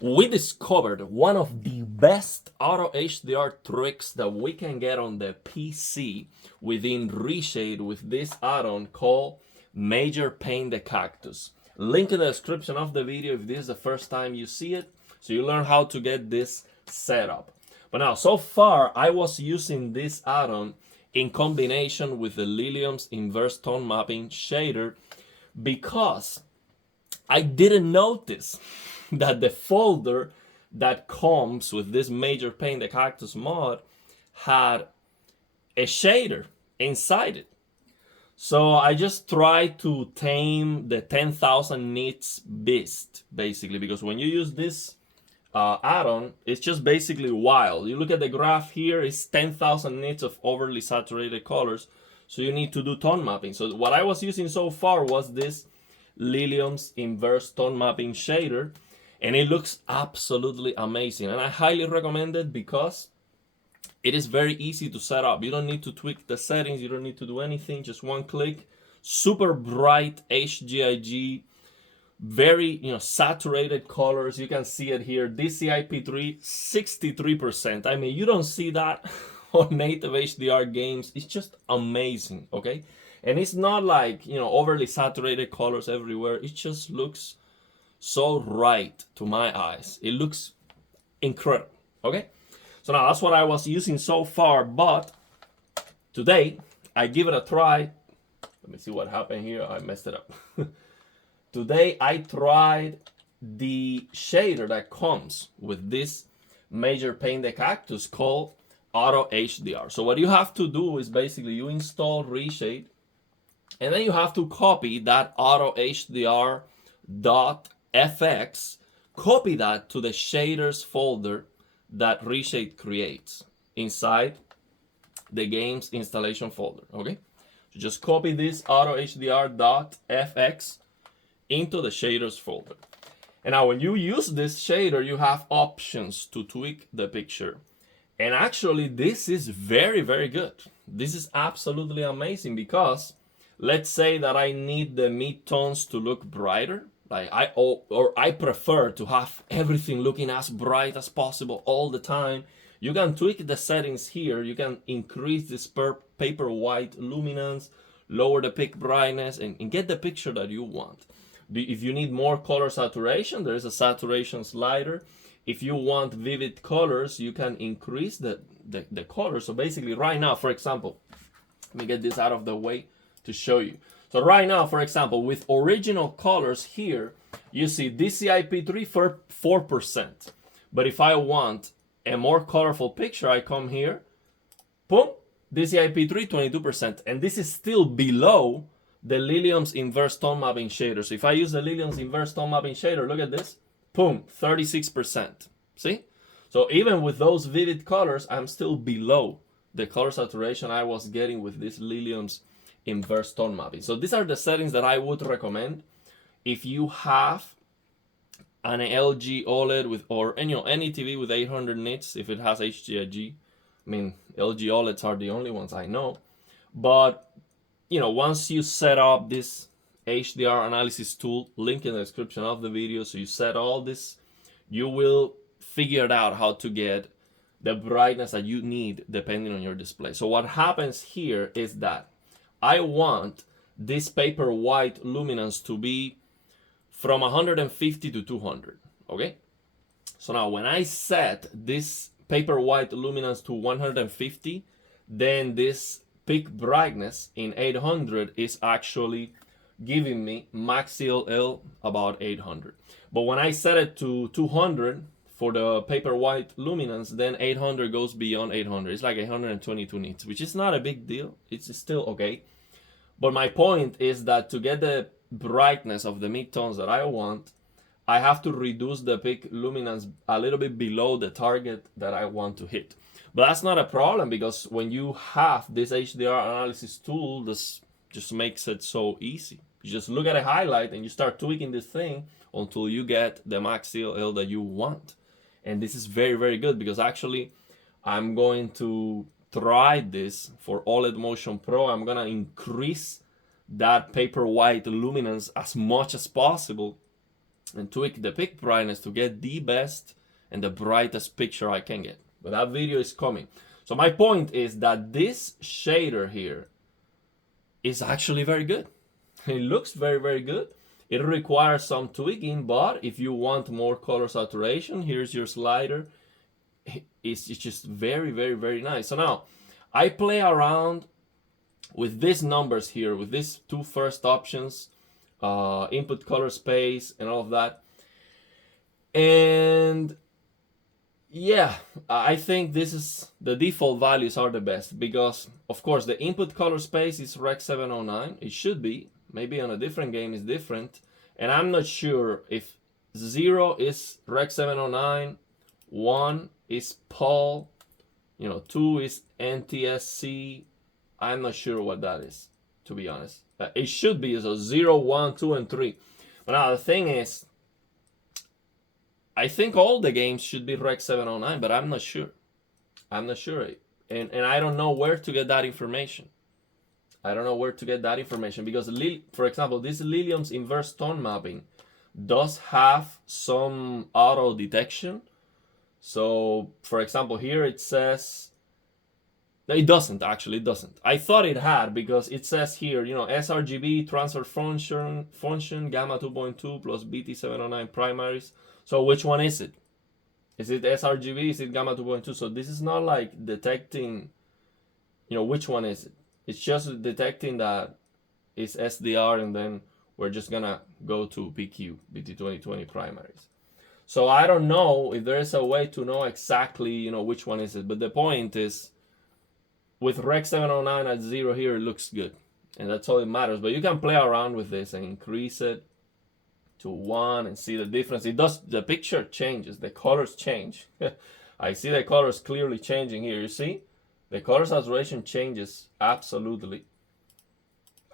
We discovered one of the best auto HDR tricks that we can get on the PC within Reshade with this add-on called MajorPainTheCactus. Link in the description of the video if this is the first time you see it, so you learn how to get this set up. But now, so far, I was using this add-on in combination with the Lilium's inverse tone mapping shader because I didn't notice that the folder that comes with this MajorPainTheCactus mod had a shader inside it. So I just tried to tame the 10,000 nits beast, basically, because when you use this add-on, it's just basically wild. You look at the graph here, it's 10,000 nits of overly saturated colors, so you need to do tone mapping. So what I was using so far was this Lilium's inverse tone mapping shader, and it looks absolutely amazing. And I highly recommend it because it is very easy to set up. You don't need to tweak the settings, you don't need to do anything, just one click. Super bright HGIG, very saturated colors. You can see it here. DCI-P3 63%. I mean, you don't see that on native HDR games. It's just amazing, okay? And it's not like overly saturated colors everywhere. It just looks so right to my eyes. It looks incredible, okay? So now that's what I was using so far, but today I give it a try. Let me see what happened here. I messed it up. Today I tried the shader that comes with this MajorPainTheCactus called AutoHDR. So what you have to do is basically you install Reshade, and then you have to copy that AutoHDR.fx, copy that to the shaders folder that Reshade creates inside the game's installation folder, okay? So just copy this AutoHDR.fx into the shaders folder. And now when you use this shader, you have options to tweak the picture. And actually, this is very, very good. This is absolutely amazing because let's say that I need the midtones to look brighter. Like I prefer to have everything looking as bright as possible all the time. You can tweak the settings here. You can increase this paper white luminance, lower the peak brightness, and get the picture that you want. If you need more color saturation, there is a saturation slider. If you want vivid colors, you can increase the color. So basically right now, for example, let me get this out of the way to show you. So right now, for example, with original colors here, you see DCI-P3 for 4%. But if I want a more colorful picture, I come here, boom, DCI-P3 22%. And this is still below the Lilium's inverse tone mapping shader. So if I use the Lilium's inverse tone mapping shader, look at this, boom, 36%. See? So even with those vivid colors, I'm still below the color saturation I was getting with this Lilium's inverse tone mapping. So these are the settings that I would recommend if you have an LG OLED with, or any TV with 800 nits, if it has HGIG. I mean, LG OLEDs are the only ones I know. But once you set up this HDR analysis tool, link in the description of the video, so you set all this, you will figure out how to get the brightness that you need depending on your display. So what happens here is that I want this paper white luminance to be from 150 to 200, okay? So now when I set this paper white luminance to 150, then this peak brightness in 800 is actually giving me max CLL about 800. But when I set it to 200 for the paper white luminance, then 800 goes beyond 800. It's like 122 nits, which is not a big deal. It's still okay. But my point is that to get the brightness of the midtones that I want, I have to reduce the peak luminance a little bit below the target that I want to hit. But that's not a problem because when you have this HDR analysis tool, this just makes it so easy. You just look at a highlight and you start tweaking this thing until you get the max CLL that you want. And this is very, very good because actually I'm going to try this for OLED Motion Pro. I'm gonna increase that paper white luminance as much as possible and tweak the peak brightness to get the best and the brightest picture I can get. But that video is coming. So my point is that this shader here is actually very good. It looks very, very good. It requires some tweaking, but if you want more color saturation, here's your slider. It's just very, very, very nice. So now I play around with these numbers here, with these two first options, input color space and all of that. And yeah, I think this is the default values are the best because of course the input color space is Rec 709. It should be. Maybe on a different game is different. And I'm not sure if 0 is Rec 709, 1 is PAL, 2 is NTSC. I'm not sure what that is, to be honest. It should be so 0, 1, 2, and 3. But now the thing is, I think all the games should be Rec 709, but I'm not sure. I'm not sure. And I don't know where to get that information. I don't know where to get that information because, for example, this Lilium's inverse tone mapping does have some auto detection. So, for example, here it says, no, it doesn't actually, it doesn't. I thought it had because it says here, sRGB transfer function, gamma 2.2 plus BT709 primaries. So which one is it? Is it sRGB? Is it gamma 2.2? So this is not like detecting, which one is it? It's just detecting that it's SDR and then we're just gonna go to PQ, BT2020 primaries. So I don't know if there is a way to know exactly, which one is it. But the point is, with Rec 709 at 0 here, it looks good. And that's all it matters. But you can play around with this and increase it to 1 and see the difference. It does, the picture changes, the colors change. I see the colors clearly changing here. You see? The color saturation changes absolutely.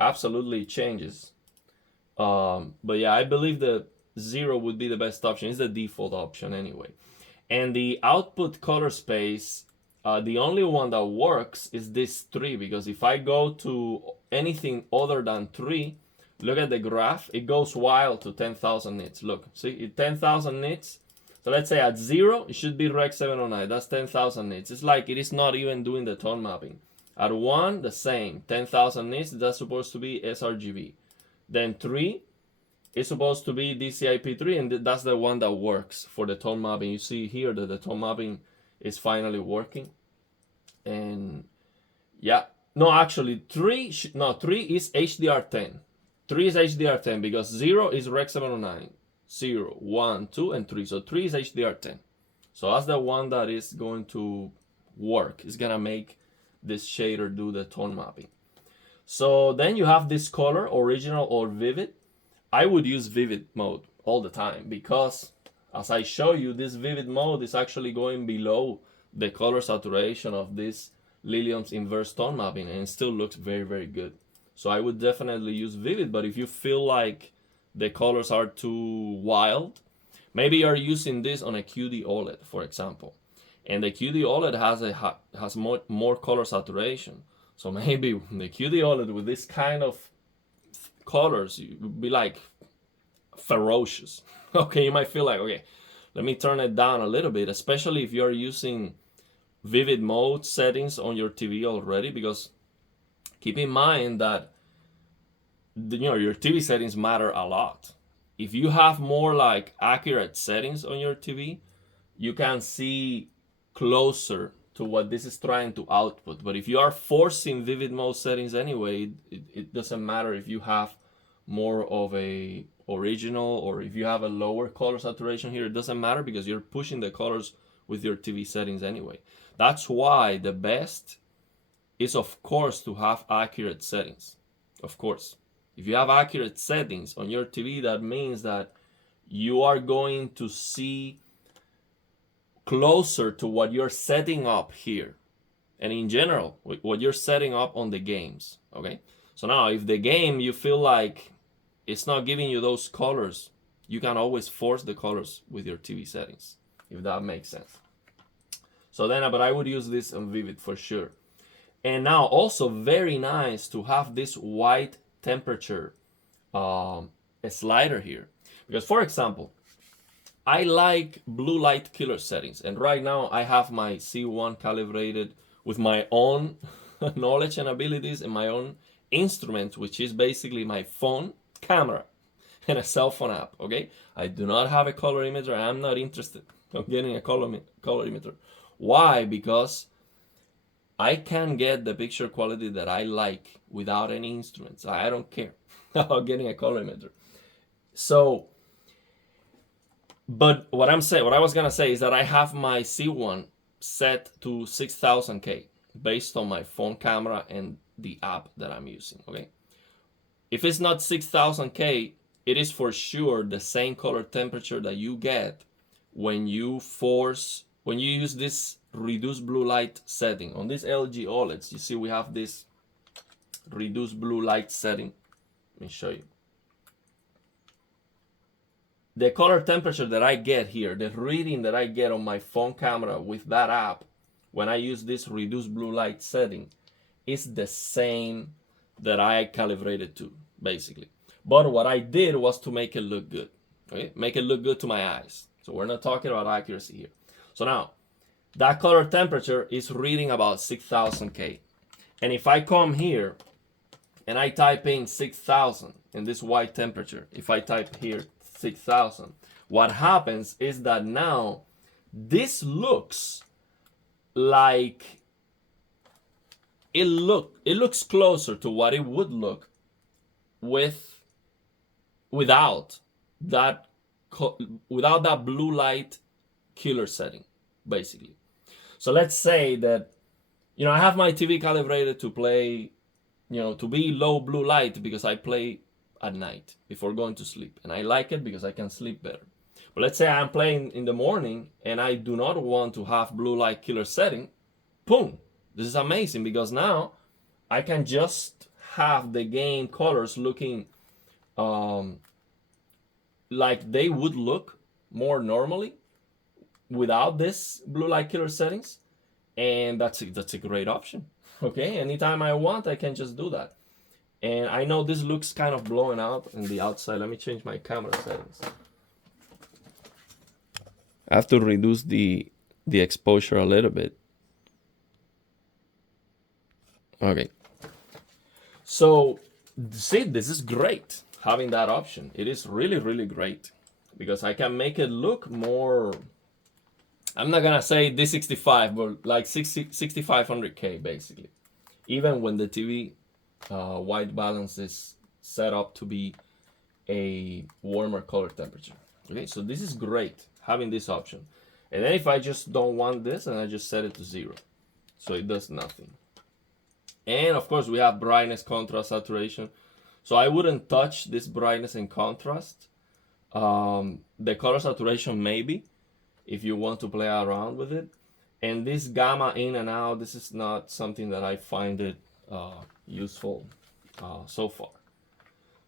Absolutely changes. But yeah, I believe the 0 would be the best option. It's the default option anyway. And the output color space, the only one that works is this 3, because if I go to anything other than 3, look at the graph, it goes wild to 10,000 nits. Look, see, 10,000 nits. So let's say at 0, it should be Rec 709. That's 10,000 nits. It's like it is not even doing the tone mapping. At 1, the same. 10,000 nits, that's supposed to be sRGB. Then 3 is supposed to be DCI-P3, and that's the one that works for the tone mapping. You see here that the tone mapping is finally working. And yeah, no, actually 3 is HDR10. 3 is HDR10 because 0 is Rec 709. 0, 1, 2, and 3. So 3 is HDR10. So that's the one that is going to work. It's gonna make this shader do the tone mapping. So then you have this color, original or vivid. I would use vivid mode all the time because, as I show you, this vivid mode is actually going below the color saturation of this Lilium's inverse tone mapping, and it still looks very, very good. So I would definitely use vivid, but if you feel like the colors are too wild, maybe you're using this on a QD OLED, for example, and the QD OLED has more color saturation. So maybe the QD OLED with this kind of colors, you would be like ferocious. Okay, you might feel like, okay, let me turn it down a little bit, especially if you're using vivid mode settings on your TV already, because keep in mind that your TV settings matter a lot. If you have more like accurate settings on your TV, you can see closer to what this is trying to output. But if you are forcing vivid mode settings anyway, it doesn't matter if you have more of a original or if you have a lower color saturation here. It doesn't matter because you're pushing the colors with your TV settings anyway. That's why the best is, of course, to have accurate settings. Of course, if you have accurate settings on your TV, that means that you are going to see closer to what you're setting up here, and in general what you're setting up on the games. Okay, so now if the game you feel like it's not giving you those colors, you can always force the colors with your TV settings, if that makes sense. So then, but I would use this on vivid for sure. And now also very nice to have this white temperature slider here, Because for example, I like blue light killer settings, and right now I have my C1 calibrated with my own knowledge and abilities and my own instrument, which is basically my phone camera and a cell phone app. Okay, I do not have a colorimeter. I'm not interested in getting a colorimeter. Why? Because I can get the picture quality that I like without any instruments. I don't care about getting a colorimeter. So, but what I was gonna say is that I have my C1 set to 6000K based on my phone camera and the app that I'm using. Okay, if it's not 6000K, it is for sure the same color temperature that you get when you use this reduced blue light setting on this LG OLEDs. You see, we have this reduced blue light setting. Let me show you. The color temperature that I get here, the reading that I get on my phone camera with that app when I use this reduced blue light setting is the same that I calibrated to, basically. But what I did was to make it look good. Okay? Make it look good to my eyes. So we're not talking about accuracy here. So now, that color temperature is reading about 6000K. And if I come here and I type in 6000 in this white temperature, if I type here 6000, what happens is that now this looks like it looks closer to what it would look without that blue light killer setting, basically. So let's say that, I have my TV calibrated to play, to be low blue light because I play at night before going to sleep. And I like it because I can sleep better. But let's say I'm playing in the morning and I do not want to have blue light killer setting. Boom. This is amazing because now I can just have the game colors looking like they would look more normally without this blue light killer settings. And that's a great option. Okay, anytime I want, I can just do that. And I know this looks kind of blown out in the outside. Let me change my camera settings. I have to reduce the exposure a little bit. Okay. So, see, this is great, having that option. It is really, really great because I can make it look more, I'm not gonna say D65, but like 6500K basically. Even when the TV white balance is set up to be a warmer color temperature. Okay, so this is great, having this option. And then if I just don't want this, and I just set it to 0. So it does nothing. And of course we have brightness, contrast, saturation. So I wouldn't touch this brightness and contrast. The color saturation maybe, if you want to play around with it. And this gamma in and out, this is not something that I find it useful so far.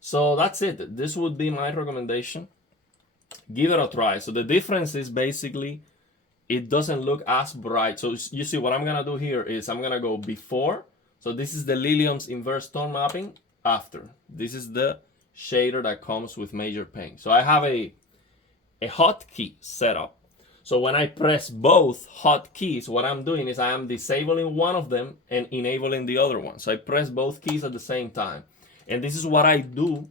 So that's it. This would be my recommendation. Give it a try. So the difference is basically it doesn't look as bright. So you see what I'm gonna do here is I'm gonna go before. So this is the Lilium's inverse tone mapping. After, this is the shader that comes with MajorPaint. So I have a hotkey set up. So when I press both hotkeys, what I'm doing is I am disabling one of them and enabling the other one. So I press both keys at the same time. And this is what I do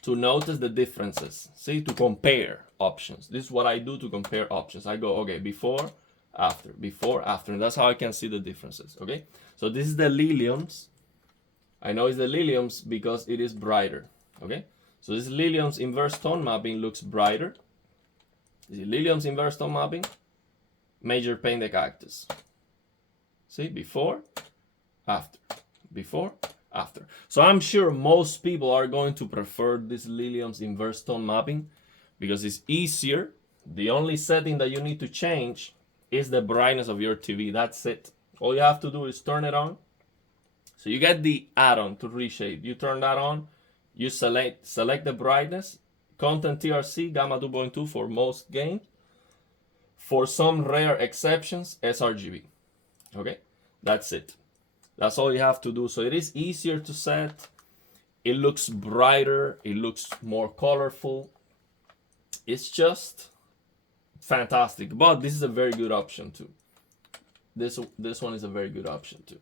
to notice the differences. See, to compare options. This is what I do to compare options. I go, okay, before, after, and that's how I can see the differences, okay? So this is the Lilium's. I know it's the Lilium's because it is brighter, okay? So this Lilium's inverse tone mapping looks brighter. This is Lilium's inverse tone mapping. MajorPainTheCactus. See, before, after, before, after. So I'm sure most people are going to prefer this Lilium's inverse tone mapping because it's easier. The only setting that you need to change is the brightness of your TV. That's it. All you have to do is turn it on. So you get the add-on to Reshade. You turn that on. You select the brightness. Content TRC, Gamma 2.2 for most games. For some rare exceptions, sRGB. Okay, that's it. That's all you have to do. So it is easier to set. It looks brighter. It looks more colorful. It's just fantastic. But this is a very good option too. This one is a very good option too.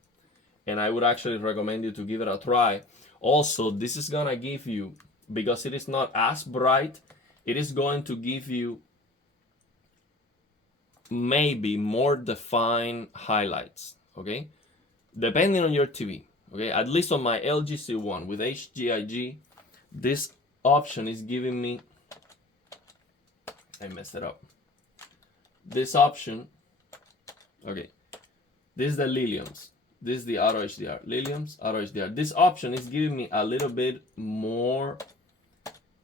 And I would actually recommend you to give it a try. Also, this is gonna give you, because it is not as bright, it is going to give you maybe more defined highlights, okay? Depending on your TV, okay? At least on my LG C1 with HGIG, this option is giving me, I messed it up. This option, okay, this is the Liliums. This is the Auto HDR. Liliums, Auto HDR. This option is giving me a little bit more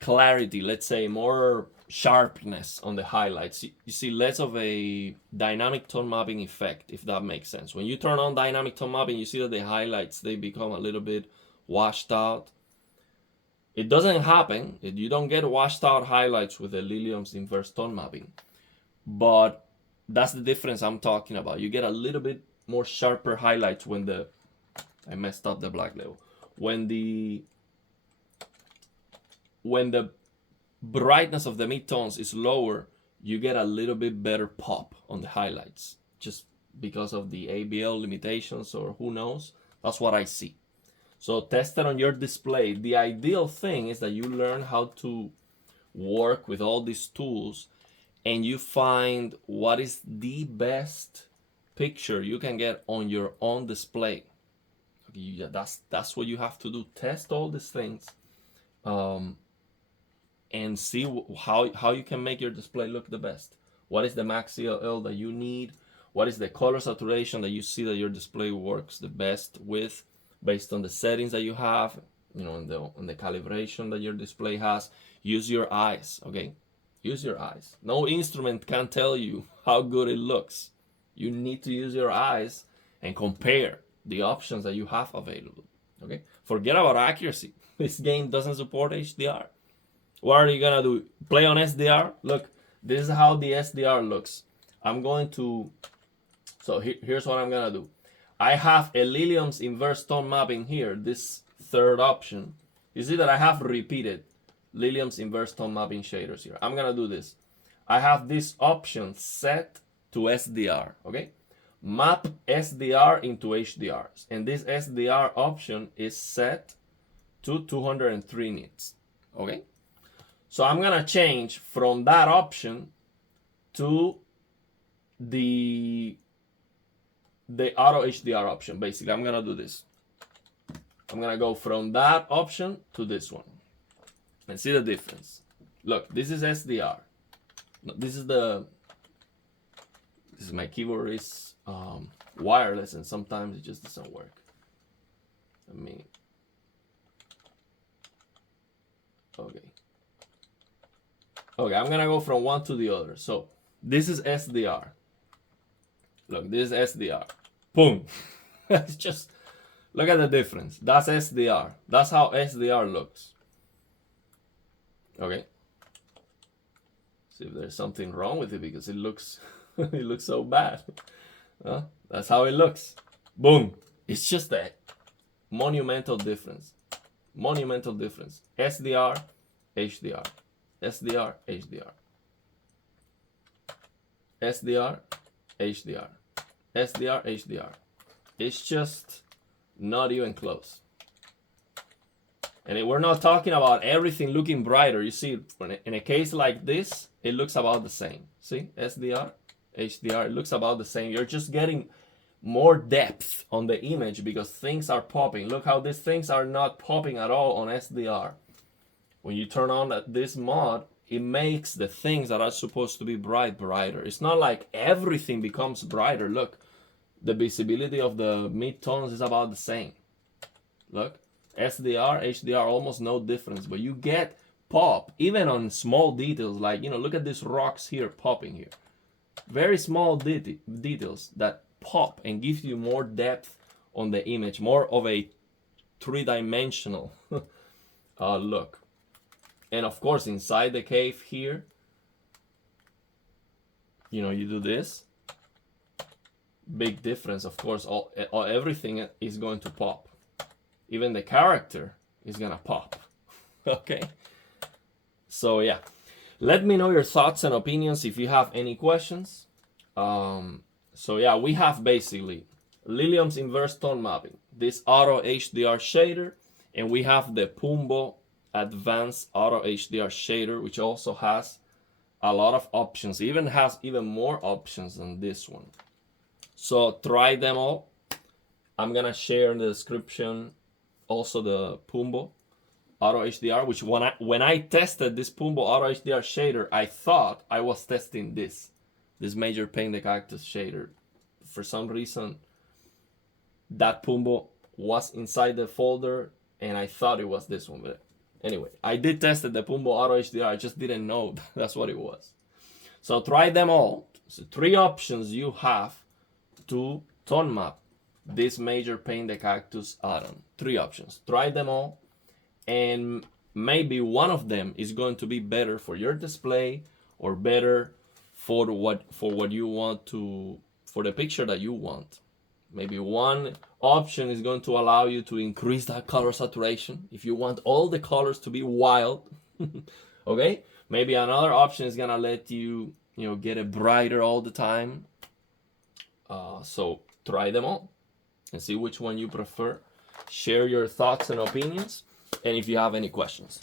clarity, let's say more sharpness on the highlights. You see less of a dynamic tone mapping effect, if that makes sense. When you turn on dynamic tone mapping, you see that the highlights, they become a little bit washed out. It doesn't happen. You don't get washed out highlights with the Lilium's inverse tone mapping. But that's the difference I'm talking about. You get a little bit more sharper highlights when the, I messed up the black level. When the brightness of the midtones is lower, you get a little bit better pop on the highlights, just because of the ABL limitations, or who knows. That's what I see. So test it on your display. The ideal thing is that you learn how to work with all these tools and you find what is the best picture you can get on your own display. Okay, that's what you have to do. Test all these things and see how you can make your display look the best. What is the max CLL that you need? What is the color saturation that you see that your display works the best with, based on the settings that you have, you know, and the calibration that your display has. Use your eyes, okay? Use your eyes. No instrument can tell you how good it looks. You need to use your eyes and compare the options that you have available, okay? Forget about accuracy. This game doesn't support HDR. What are you gonna do? Play on SDR? Look, this is how the SDR looks. I'm going to, so here's what I'm gonna do. I have a Lilium's inverse tone mapping here, this third option. You see that I have repeated Lilium's inverse tone mapping shaders here. I'm gonna do this. I have this option set to SDR, okay? Map SDR into HDRs. And this SDR option is set to 203 nits, okay? So I'm gonna change from that option to the auto HDR option. Basically, I'm gonna do this. I'm gonna go from that option to this one and see the difference. Look, this is SDR. No, this is my keyboard is wireless and sometimes it just doesn't work. Okay, I'm gonna go from one to the other. So this is SDR. Look, this is SDR. Boom. It's just, look at the difference. That's SDR. That's how SDR looks. Okay. See if there's something wrong with it, because it looks it looks so bad. That's how it looks. Boom. It's just a monumental difference. Monumental difference. SDR, HDR. SDR, HDR. SDR, HDR. SDR, HDR. It's just not even close. And we're not talking about everything looking brighter. You see, in a case like this, it looks about the same. See, SDR, HDR, it looks about the same. You're just getting more depth on the image because things are popping. Look how these things are not popping at all on SDR. When you turn on this mod, it makes the things that are supposed to be brighter. It's not like everything becomes brighter. Look, the visibility of the mid-tones is about the same. Look, SDR, HDR, almost no difference, but you get pop, even on small details, like, you know, look at these rocks here popping here. Very small details that pop and give you more depth on the image, more of a three-dimensional look. And of course, inside the cave here, you know, you do this. Big difference, of course. Everything is going to pop. Even the character is gonna pop. Okay. So yeah. Let me know your thoughts and opinions if you have any questions. So yeah, we have basically Lilium's inverse tone mapping, this auto HDR shader, and we have the Pumbo advanced auto HDR shader, which also has a lot of options, even has even more options than this one. So try them all. I'm gonna share in the description also the Pumbo Auto HDR, which when I tested this Pumbo Auto HDR shader, I thought I was testing this MajorPainTheCactus shader. For some reason, that Pumbo was inside the folder, and I thought it was this one. But anyway, I did test the Pumbo Auto HDR. I just didn't know that's what it was. So try them all. So 3 options you have to tone map this MajorPainTheCactus add-on. 3 options. Try them all, and maybe one of them is going to be better for your display or better for what you want to, for the picture that you want. Maybe one option is going to allow you to increase that color saturation if you want all the colors to be wild. Okay, maybe another option is gonna let you get it brighter all the time. So try them all and see which one you prefer. Share your thoughts and opinions, and if you have any questions.